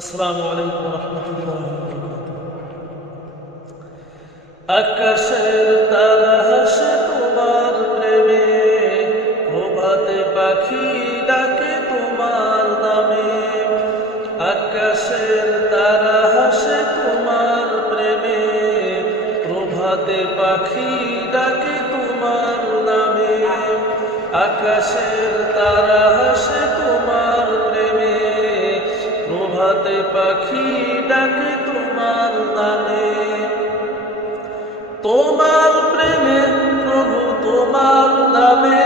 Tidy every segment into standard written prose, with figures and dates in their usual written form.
আসসালামু আলাইকুম ওয়া রাহমাতুল্লাহি ওয়া বারাকাতুহু। আকাশের তারা হাসে তোমার প্রেমে, প্রভাতে পাখি ডাকে তোমার নামে। আকাশের তারা হাসে তোমার প্রেমে, প্রভাতে পাখি ডাকে তোমার নামে। আকাশের তারা হাসে তোমার প্রেমে, প্রভাতে পাখি ডাকে তোমার নামে। তোমার প্রেমে প্রভু তোমার নামে,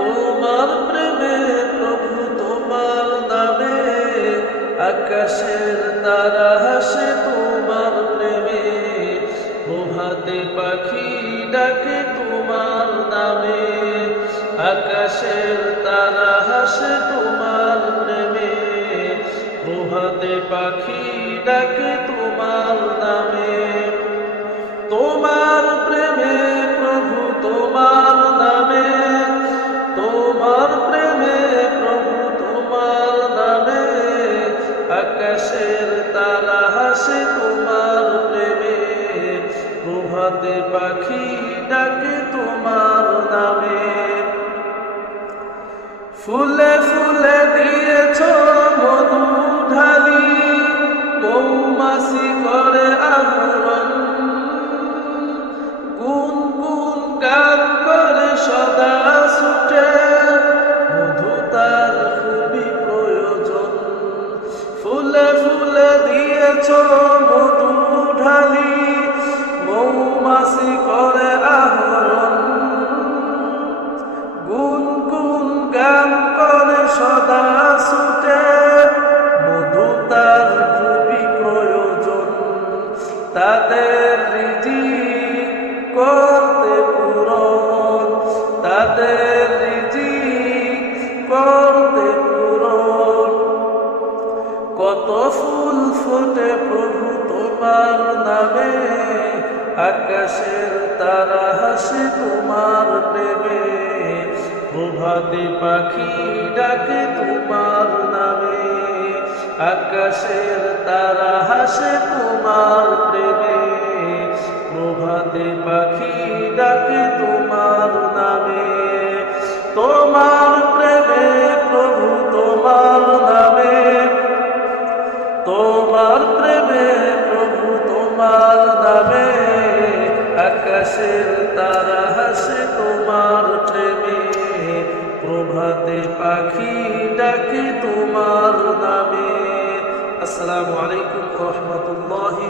তোমার প্রেমে প্রভু তোমার নামে। আকাশের তারা হাসে তোমার প্রেমে, প্রভাতে পাখি ডাকে তোমার নামে। আকাশের তারা হাসে তোমার প্রেমে, প্রভাতে পাখি ডাকে তোমার নামে। তোমার প্রেমে প্রভু তোমার নামে, তোমার প্রেমে প্রভু তোমার নামে। আকাশের তারা হাসে তোমার প্রেমে, প্রভাতে পাখি ডাকে তোমার নামে। ফুলে ফুলে দিয়েছ মধু ঢালি, মৌমাছি করে আহরণ। গুন গুন গান করে সদা ছুটে, মধু তার খুবই প্রয়োজন। ফুলে ফুলে দিয়েছ মধু ঢালি, মৌমাছি করে আহরণ। গুন গুন গান করে সদা ছুটে, মধু তার খুবই প্রয়োজন। তাদের রিজিক করতে পূরণ, তাদের রিজিক করতে পূরণ। কত ফুল ফোটে প্রভু তোমার নামে, আকাশের তারা হাসে তোমার প্রেমে। প্রভাতে পাখি ডাকে তোমার নামে, আকাশের তারা হাসে তোমার প্রেমে। প্রভাতে পাখি ডাকে তোমার নামে। তোমার প্রেমে প্রভু তোমার নামে, তোমার প্রেমে প্রভু তোমার নামে। আকাশের তারা হাসে তোমার প্রেমে, প্রভাতে পাখি ডাকে তোমার নামে। আসসালামু আলাইকুম ওয়া রাহমাতুল্লাহি।